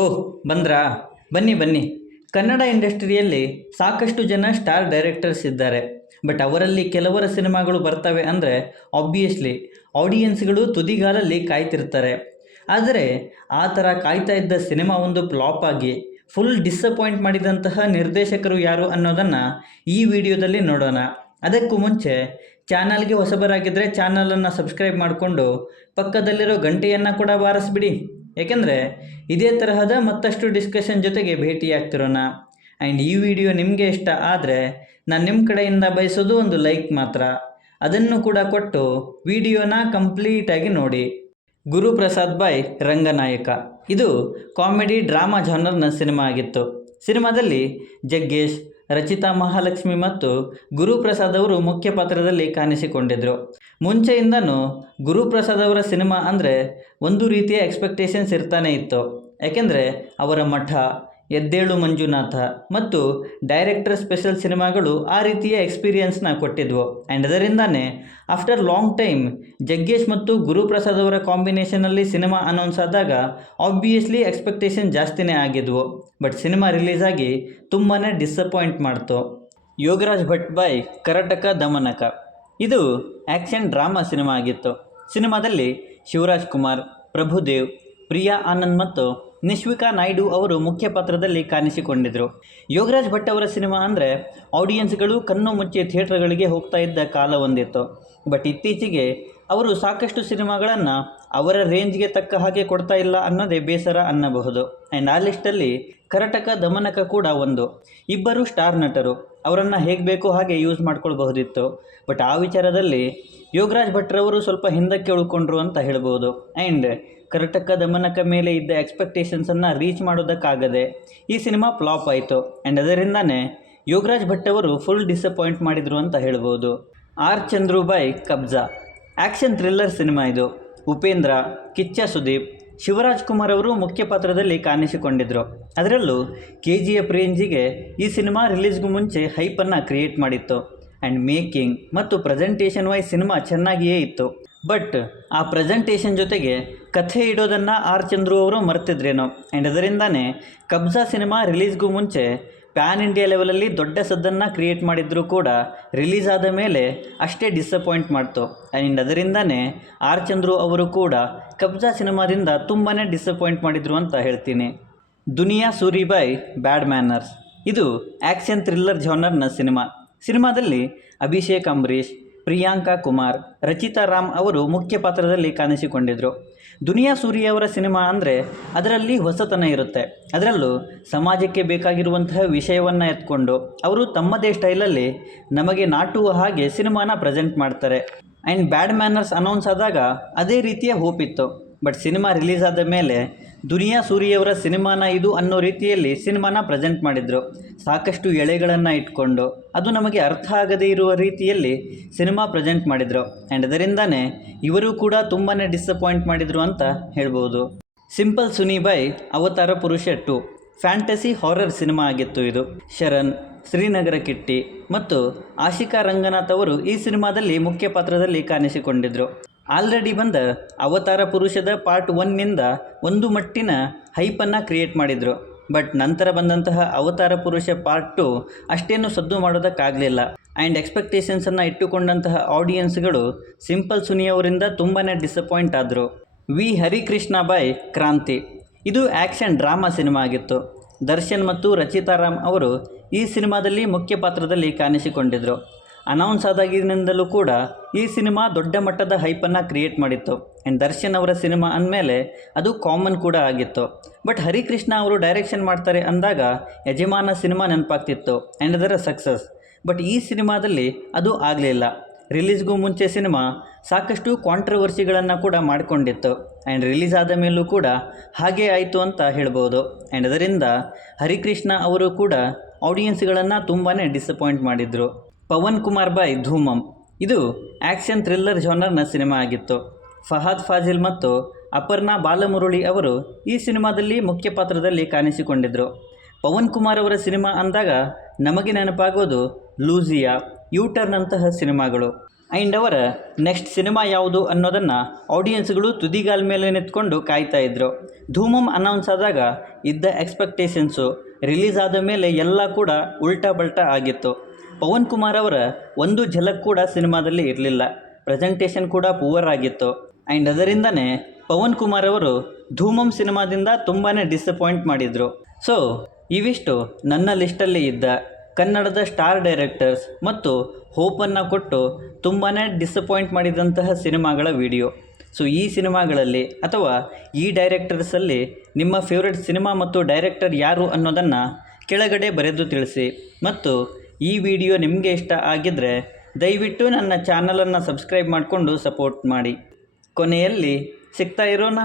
ಓಹ್ ಬಂದ್ರಾ? ಬನ್ನಿ ಬನ್ನಿ. ಕನ್ನಡ ಇಂಡಸ್ಟ್ರಿಯಲ್ಲಿ ಸಾಕಷ್ಟು ಜನ ಸ್ಟಾರ್ ಡೈರೆಕ್ಟರ್ಸ್ ಇದ್ದಾರೆ. ಬಟ್ ಅವರಲ್ಲಿ ಕೆಲವರ ಸಿನಿಮಾಗಳು ಬರ್ತವೆ ಅಂದರೆ ಆಬ್ವಿಯಸ್ಲಿ ಆಡಿಯನ್ಸ್ಗಳು ತುದಿಗಾಲಲ್ಲಿ ಕಾಯ್ತಿರ್ತಾರೆ. ಆದರೆ ಆ ಥರ ಕಾಯ್ತಾ ಇದ್ದ ಸಿನಿಮಾ ಒಂದು ಫ್ಲಾಪ್ ಆಗಿ ಫುಲ್ ಡಿಸಪಾಯಿಂಟ್ ಮಾಡಿದಂತಹ ನಿರ್ದೇಶಕರು ಯಾರು ಅನ್ನೋದನ್ನು ಈ ವಿಡಿಯೋದಲ್ಲಿ ನೋಡೋಣ. ಅದಕ್ಕೂ ಮುಂಚೆ ಚಾನಲ್ಗೆ ಹೊಸಬರಾಗಿದ್ದರೆ ಚಾನಲನ್ನು ಸಬ್ಸ್ಕ್ರೈಬ್ ಮಾಡಿಕೊಂಡು ಪಕ್ಕದಲ್ಲಿರೋ ಗಂಟೆಯನ್ನು ಕೂಡ ಬಾರಿಸ್ಬಿಡಿ. ಏಕೆಂದರೆ ಇದೇ ತರಹದ ಮತ್ತಷ್ಟು ಡಿಸ್ಕಷನ್ ಜೊತೆಗೆ ಭೇಟಿಯಾಗ್ತಿರೋಣ. ಆ್ಯಂಡ್ ಈ ವಿಡಿಯೋ ನಿಮಗೆ ಇಷ್ಟ ಆದರೆ ನಾನು ನಿಮ್ಮ ಕಡೆಯಿಂದ ಬಯಸೋದು ಒಂದು ಲೈಕ್ ಮಾತ್ರ. ಅದನ್ನು ಕೂಡ ಕೊಟ್ಟು ವಿಡಿಯೋನ ಕಂಪ್ಲೀಟಾಗಿ ನೋಡಿ. ಗುರುಪ್ರಸಾದ್ ಬಾಯ್ ರಂಗನಾಯಕ ಇದು ಕಾಮಿಡಿ ಡ್ರಾಮಾ ಜಾನರ್ನ ಸಿನಿಮಾ ಆಗಿತ್ತು. ಸಿನಿಮಾದಲ್ಲಿ ಜಗ್ಗೇಶ್, ರಚಿತಾ ಮಹಾಲಕ್ಷ್ಮಿ ಮತ್ತು ಗುರುಪ್ರಸಾದ್ ಅವರು ಮುಖ್ಯ ಪಾತ್ರದಲ್ಲಿ ಕಾಣಿಸಿಕೊಂಡಿದ್ದರು. ಮುಂಚೆಯಿಂದನೂ ಗುರುಪ್ರಸಾದ್ ಅವರ ಸಿನಿಮಾ ಅಂದರೆ ಒಂದು ರೀತಿಯ ಎಕ್ಸ್ಪೆಕ್ಟೇಷನ್ಸ್ ಇರ್ತಾನೆ ಇತ್ತು. ಯಾಕೆಂದರೆ ಅವರ ಮಠ, ಎದ್ದೇಳು ಮಂಜುನಾಥ ಮತ್ತು ಡೈರೆಕ್ಟರ್ ಸ್ಪೆಷಲ್ ಸಿನಿಮಾಗಳು ಆ ರೀತಿಯ ಎಕ್ಸ್ಪೀರಿಯನ್ಸ್ನ ಕೊಟ್ಟಿದ್ವು. ಆ್ಯಂಡ್ ಅದರಿಂದನೇ ಆಫ್ಟರ್ ಲಾಂಗ್ ಟೈಮ್ ಜಗ್ಗೇಶ್ ಮತ್ತು ಗುರುಪ್ರಸಾದ್ ಅವರ ಕಾಂಬಿನೇಷನಲ್ಲಿ ಸಿನಿಮಾ ಅನೌನ್ಸ್ ಆದಾಗ ಆಬ್ವಿಯಸ್ಲಿ ಎಕ್ಸ್ಪೆಕ್ಟೇಷನ್ ಜಾಸ್ತಿನೇ ಆಗಿದ್ವು. ಬಟ್ ಸಿನಿಮಾ ರಿಲೀಸ್ ಆಗಿ ತುಂಬಾ ಡಿಸಪಾಯಿಂಟ್ ಮಾಡ್ತು. ಯೋಗರಾಜ್ ಭಟ್ ಬಾಯ್ ಕರಟಕ ದಮನಕ ಇದು ಆ್ಯಕ್ಷನ್ ಡ್ರಾಮಾ ಸಿನಿಮಾ ಆಗಿತ್ತು. ಸಿನಿಮಾದಲ್ಲಿ ಶಿವರಾಜ್ ಕುಮಾರ್, ಪ್ರಭುದೇವ್, ಪ್ರಿಯಾ ಆನಂದ್ ಮತ್ತು ನಿಶ್ವಿಕಾ ನಾಯ್ಡು ಅವರು ಮುಖ್ಯ ಪಾತ್ರದಲ್ಲಿ ಕಾಣಿಸಿಕೊಂಡಿದ್ದರು. ಯೋಗರಾಜ್ ಭಟ್ ಅವರ ಸಿನಿಮಾ ಅಂದರೆ ಆಡಿಯನ್ಸ್ಗಳು ಕಣ್ಣು ಮುಚ್ಚಿ ಥಿಯೇಟರ್ಗಳಿಗೆ ಹೋಗ್ತಾ ಇದ್ದ ಕಾಲ ಒಂದಿತ್ತು. ಬಟ್ ಇತ್ತೀಚೆಗೆ ಅವರು ಸಾಕಷ್ಟು ಸಿನಿಮಾಗಳನ್ನು ಅವರ ರೇಂಜ್ಗೆ ತಕ್ಕ ಹಾಗೆ ಕೊಡ್ತಾ ಇಲ್ಲ ಅನ್ನೋದೇ ಬೇಸರ ಅನ್ನಬಹುದು. ಆ್ಯಂಡ್ ಆ ಲಿಸ್ಟಲ್ಲಿ ಕರಟಕ ದಮನಕ ಕೂಡ ಒಂದು. ಇಬ್ಬರು ಸ್ಟಾರ್ ನಟರು, ಅವರನ್ನು ಹೇಗೆ ಬೇಕೋ ಹಾಗೆ ಯೂಸ್ ಮಾಡ್ಕೊಳ್ಬಹುದಿತ್ತು. ಬಟ್ ಆ ವಿಚಾರದಲ್ಲಿ ಯೋಗರಾಜ್ ಭಟ್ರವರು ಸ್ವಲ್ಪ ಹಿಂದಕ್ಕೆ ಉಳ್ಕೊಂಡ್ರು ಅಂತ ಹೇಳ್ಬೋದು. ಆ್ಯಂಡ್ ಕರ್ನಾಟಕ ದಮನಕ ಮೇಲೆ ಇದ್ದ ಎಕ್ಸ್ಪೆಕ್ಟೇಷನ್ಸನ್ನು ರೀಚ್ ಮಾಡೋದಕ್ಕಾಗದೆ ಈ ಸಿನಿಮಾ ಫ್ಲಾಪ್ ಆಯಿತು. ಆ್ಯಂಡ್ ಅದರಿಂದನೇ ಯೋಗರಾಜ್ ಭಟ್ ಅವರು ಫುಲ್ ಡಿಸಪಾಯಿಂಟ್ ಮಾಡಿದರು ಅಂತ ಹೇಳ್ಬೋದು. ಆರ್ ಚಂದ್ರುಬಾಯ್ ಕಬ್ಜಾ ಆ್ಯಕ್ಷನ್ ಥ್ರಿಲ್ಲರ್ ಸಿನಿಮಾ ಇದು. ಉಪೇಂದ್ರ, ಕಿಚ್ಚ ಸುದೀಪ್, ಶಿವರಾಜ್ ಕುಮಾರ್ ಅವರು ಮುಖ್ಯ ಪಾತ್ರದಲ್ಲಿ ಕಾಣಿಸಿಕೊಂಡಿದ್ದರು. ಅದರಲ್ಲೂ KGF ರೇಂಜಿಗೆ ಈ ಸಿನಿಮಾ ರಿಲೀಸ್ಗೂ ಮುಂಚೆ ಹೈಪನ್ನು ಕ್ರಿಯೇಟ್ ಮಾಡಿತ್ತು. ಆ್ಯಂಡ್ ಮೇಕಿಂಗ್ ಮತ್ತು ಪ್ರೆಸೆಂಟೇಷನ್ ವೈಸ್ ಸಿನಿಮಾ ಚೆನ್ನಾಗಿಯೇ ಇತ್ತು. ಬಟ್ ಆ ಪ್ರೆಸೆಂಟೇಷನ್ ಜೊತೆಗೆ ಕಥೆ ಇಡೋದನ್ನು ಆರ್ ಚಂದ್ರು ಅವರು ಮರ್ತಿದ್ರೇನೋ. ಆ್ಯಂಡ್ ಅದರಿಂದನೇ ಕಬ್ಜಾ ಸಿನಿಮಾ ರಿಲೀಸ್ಗೂ ಮುಂಚೆ ಪ್ಯಾನ್ ಇಂಡಿಯಾ ಲೆವೆಲಲ್ಲಿ ದೊಡ್ಡ ಸದ್ದನ್ನು ಕ್ರಿಯೇಟ್ ಮಾಡಿದರೂ ಕೂಡ ರಿಲೀಸ್ ಆದ ಮೇಲೆ ಅಷ್ಟೇ ಡಿಸಪಾಯಿಂಟ್ ಮಾಡ್ತು. ಆ್ಯಂಡ್ ಅದರಿಂದನೇ ಆರ್ ಚಂದ್ರು ಅವರು ಕೂಡ ಕಬ್ಜಾ ಸಿನಿಮಾದಿಂದ ತುಂಬಾ ಡಿಸಪಾಯಿಂಟ್ ಮಾಡಿದರು ಅಂತ ಹೇಳ್ತೀನಿ. ದುನಿಯಾ ಸೂರಿಬಾಯ್ ಬ್ಯಾಡ್ ಮ್ಯಾನರ್ಸ್ ಇದು ಆ್ಯಕ್ಷನ್ ಥ್ರಿಲ್ಲರ್ ಜಾನರ್ನ ಸಿನಿಮಾದಲ್ಲಿ ಅಭಿಷೇಕ್ ಅಂಬರೀಷ್, ಪ್ರಿಯಾಂಕಾ ಕುಮಾರ್, ರಚಿತಾ ರಾಮ್ ಅವರು ಮುಖ್ಯ ಪಾತ್ರದಲ್ಲಿ ಕಾಣಿಸಿಕೊಂಡಿದ್ದರು. ದುನಿಯಾ ಸೂರಿ ಅವರ ಸಿನಿಮಾ ಅಂದರೆ ಅದರಲ್ಲಿ ಹೊಸತನ ಇರುತ್ತೆ. ಅದರಲ್ಲೂ ಸಮಾಜಕ್ಕೆ ಬೇಕಾಗಿರುವಂತಹ ವಿಷಯವನ್ನು ಎತ್ಕೊಂಡು ಅವರು ತಮ್ಮದೇ ಸ್ಟೈಲಲ್ಲಿ ನಮಗೆ ನಾಟುವ ಹಾಗೆ ಸಿನಿಮಾನ ಪ್ರೆಸೆಂಟ್ ಮಾಡ್ತಾರೆ. ಆ್ಯಂಡ್ ಬ್ಯಾಡ್ ಮ್ಯಾನರ್ಸ್ ಅನೌನ್ಸ್ ಆದಾಗ ಅದೇ ರೀತಿಯ ಹೋಪ್ ಇತ್ತು. ಬಟ್ ಸಿನಿಮಾ ರಿಲೀಸ್ ಆದ ಮೇಲೆ ದುನಿಯಾ ಸೂರಿಯವರ ಸಿನಿಮಾನ ಇದು ಅನ್ನೋ ರೀತಿಯಲ್ಲಿ ಸಿನಿಮಾನ ಪ್ರೆಸೆಂಟ್ ಮಾಡಿದರು. ಸಾಕಷ್ಟು ಎಳೆಗಳನ್ನು ಇಟ್ಕೊಂಡು ಅದು ನಮಗೆ ಅರ್ಥ ಆಗದೇ ಇರುವ ರೀತಿಯಲ್ಲಿ ಸಿನಿಮಾ ಪ್ರೆಸೆಂಟ್ ಮಾಡಿದರು. ಆ್ಯಂಡ್ ಅದರಿಂದನೇ ಇವರು ಕೂಡ ತುಂಬಾ ಡಿಸಪಾಯಿಂಟ್ ಮಾಡಿದರು ಅಂತ ಹೇಳ್ಬೋದು. ಸಿಂಪಲ್ ಸುನಿಬಾಯ್ ಅವತಾರ ಪುರುಷ 2 ಫ್ಯಾಂಟಸಿ ಹಾರರ್ ಸಿನಿಮಾ ಆಗಿತ್ತು ಇದು. ಶರಣ್, ಶ್ರೀನಗರ ಕಿಟ್ಟಿ ಮತ್ತು ಆಶಿಕಾ ರಂಗನಾಥ್ ಅವರು ಈ ಸಿನಿಮಾದಲ್ಲಿ ಮುಖ್ಯ ಪಾತ್ರದಲ್ಲಿ ಕಾಣಿಸಿಕೊಂಡಿದ್ದರು. ಆಲ್ರೆಡಿ ಬಂದ ಅವತಾರ ಪುರುಷದ ಪಾರ್ಟ್ 1ನಿಂದ ಒಂದು ಮಟ್ಟಿನ ಹೈಪನ್ನು ಕ್ರಿಯೇಟ್ ಮಾಡಿದರು. ಬಟ್ ನಂತರ ಬಂದಂತಹ ಅವತಾರ ಪುರುಷ ಪಾರ್ಟ್ 2 ಅಷ್ಟೇನು ಸದ್ದು ಮಾಡೋದಕ್ಕಾಗಲಿಲ್ಲ. ಆ್ಯಂಡ್ ಎಕ್ಸ್ಪೆಕ್ಟೇಷನ್ಸನ್ನು ಇಟ್ಟುಕೊಂಡಂತಹ ಆಡಿಯನ್ಸ್ಗಳು ಸಿಂಪಲ್ ಸುನಿ ಅವರಿಂದ ತುಂಬಾ ಡಿಸಪಾಯಿಂಟ್ ಆದರು. ವಿ ಹರಿಕೃಷ್ಣ ಬಾಯ್ ಕ್ರಾಂತಿ ಇದು ಆ್ಯಕ್ಷನ್ ಡ್ರಾಮಾ ಸಿನಿಮಾ ಆಗಿತ್ತು. ದರ್ಶನ್ ಮತ್ತು ರಚಿತಾ ರಾಮ್ ಅವರು ಈ ಸಿನಿಮಾದಲ್ಲಿ ಮುಖ್ಯ ಪಾತ್ರದಲ್ಲಿ ಕಾಣಿಸಿಕೊಂಡಿದ್ದರು. ಅನೌನ್ಸ್ ಆದಾಗಿನಿಂದಲೂ ಕೂಡ ಈ ಸಿನಿಮಾ ದೊಡ್ಡ ಮಟ್ಟದ ಹೈಪನ್ನು ಕ್ರಿಯೇಟ್ ಮಾಡಿತ್ತು. ಆ್ಯಂಡ್ ದರ್ಶನ್ ಅವರ ಸಿನಿಮಾ ಅಂದಮೇಲೆ ಅದು ಕಾಮನ್ ಕೂಡ ಆಗಿತ್ತು. ಬಟ್ ಹರಿಕೃಷ್ಣ ಅವರು ಡೈರೆಕ್ಷನ್ ಮಾಡ್ತಾರೆ ಅಂದಾಗ ಯಜಮಾನ ಸಿನಿಮಾ ನೆನಪಾಗ್ತಿತ್ತು ಆ್ಯಂಡ್ ಅದರ ಸಕ್ಸಸ್. ಬಟ್ ಈ ಸಿನಿಮಾದಲ್ಲಿ ಅದು ಆಗಲಿಲ್ಲ. ರಿಲೀಸ್ಗೂ ಮುಂಚೆ ಸಿನಿಮಾ ಸಾಕಷ್ಟು ಕಾಂಟ್ರವರ್ಸಿಗಳನ್ನು ಕೂಡ ಮಾಡಿಕೊಂಡಿತ್ತು. ಆ್ಯಂಡ್ ರಿಲೀಸ್ ಆದ ಮೇಲೂ ಕೂಡ ಹಾಗೇ ಆಯಿತು ಅಂತ ಹೇಳ್ಬೋದು. ಆ್ಯಂಡ್ ಅದರಿಂದ ಹರಿಕೃಷ್ಣ ಅವರು ಕೂಡ ಆಡಿಯನ್ಸ್ಗಳನ್ನು ತುಂಬಾ ಡಿಸಪಾಯಿಂಟ್ ಮಾಡಿದರು. ಪವನ್ ಕುಮಾರ್ ಬಾಯ್ ಧೂಮಮ್ ಇದು ಆ್ಯಕ್ಷನ್ ಥ್ರಿಲ್ಲರ್ ಜಾನರ್ನ ಸಿನಿಮಾ ಆಗಿತ್ತು. ಫಹದ್ ಫಾಜಿಲ್ ಮತ್ತು ಅಪರ್ಣಾ ಬಾಲಮುರಳಿ ಅವರು ಈ ಸಿನಿಮಾದಲ್ಲಿ ಮುಖ್ಯ ಪಾತ್ರದಲ್ಲಿ ಕಾಣಿಸಿಕೊಂಡಿದ್ದರು. ಪವನ್ ಕುಮಾರ್ ಅವರ ಸಿನಿಮಾ ಅಂದಾಗ ನಮಗೆ ನೆನಪಾಗೋದು ಲೂಸಿಯಾ, ಯೂಟರ್ನ್ ಅಂತಹ ಸಿನಿಮಾಗಳು. ಆ್ಯಂಡ್ ಅವರ ನೆಕ್ಸ್ಟ್ ಸಿನಿಮಾ ಯಾವುದು ಅನ್ನೋದನ್ನು ಆಡಿಯನ್ಸ್ಗಳು ತುದಿಗಾಲ ಮೇಲೆ ನಿಂತ್ಕೊಂಡು ಕಾಯ್ತಾ ಇದ್ದರು. ಧೂಮಮ್ ಅನೌನ್ಸ್ ಆದಾಗ ಇದ್ದ ಎಕ್ಸ್ಪೆಕ್ಟೇಷನ್ಸು ರಿಲೀಸ್ ಆದ ಮೇಲೆ ಎಲ್ಲ ಕೂಡ ಉಲ್ಟಾ ಬಲ್ಟಾ ಆಗಿತ್ತು. ಪವನ್ ಕುಮಾರ್ ಅವರ ಒಂದು ಝಲಕ್ ಕೂಡ ಸಿನಿಮಾದಲ್ಲಿ ಇರಲಿಲ್ಲ. ಪ್ರೆಸೆಂಟೇಷನ್ ಕೂಡ ಪೂವರ್ ಆಗಿತ್ತು. ಆ್ಯಂಡ್ ಅದರಿಂದನೇ ಪವನ್ ಕುಮಾರ್ ಅವರು ಧೂಮಂ ಸಿನಿಮಾದಿಂದ ತುಂಬಾ ಡಿಸಪಾಯಿಂಟ್ ಮಾಡಿದರು. ಸೊ ಇವಿಷ್ಟು ನನ್ನ ಲಿಸ್ಟಲ್ಲಿ ಇದ್ದ ಕನ್ನಡದ ಸ್ಟಾರ್ ಡೈರೆಕ್ಟರ್ಸ್ ಮತ್ತು ಹೋಪನ್ನು ಕೊಟ್ಟು ತುಂಬಾ ಡಿಸಪಾಯಿಂಟ್ ಮಾಡಿದಂತಹ ಸಿನಿಮಾಗಳ ವಿಡಿಯೋ. ಸೊ ಈ ಸಿನಿಮಾಗಳಲ್ಲಿ ಅಥವಾ ಈ ಡೈರೆಕ್ಟರ್ಸಲ್ಲಿ ನಿಮ್ಮ ಫೇವ್ರೆಟ್ ಸಿನಿಮಾ ಮತ್ತು ಡೈರೆಕ್ಟರ್ ಯಾರು ಅನ್ನೋದನ್ನು ಕೆಳಗಡೆ ಬರೆದು ತಿಳಿಸಿ. ಮತ್ತು ಈ ವಿಡಿಯೋ ನಿಮಗೆ ಇಷ್ಟ ಆಗಿದ್ದರೆ ದಯವಿಟ್ಟು ನನ್ನ ಚಾನಲನ್ನು ಸಬ್ಸ್ಕ್ರೈಬ್ ಮಾಡಿಕೊಂಡು ಸಪೋರ್ಟ್ ಮಾಡಿ. ಕೊನೆಯಲ್ಲಿ ಸಿಗ್ತಾ ಇರೋಣ.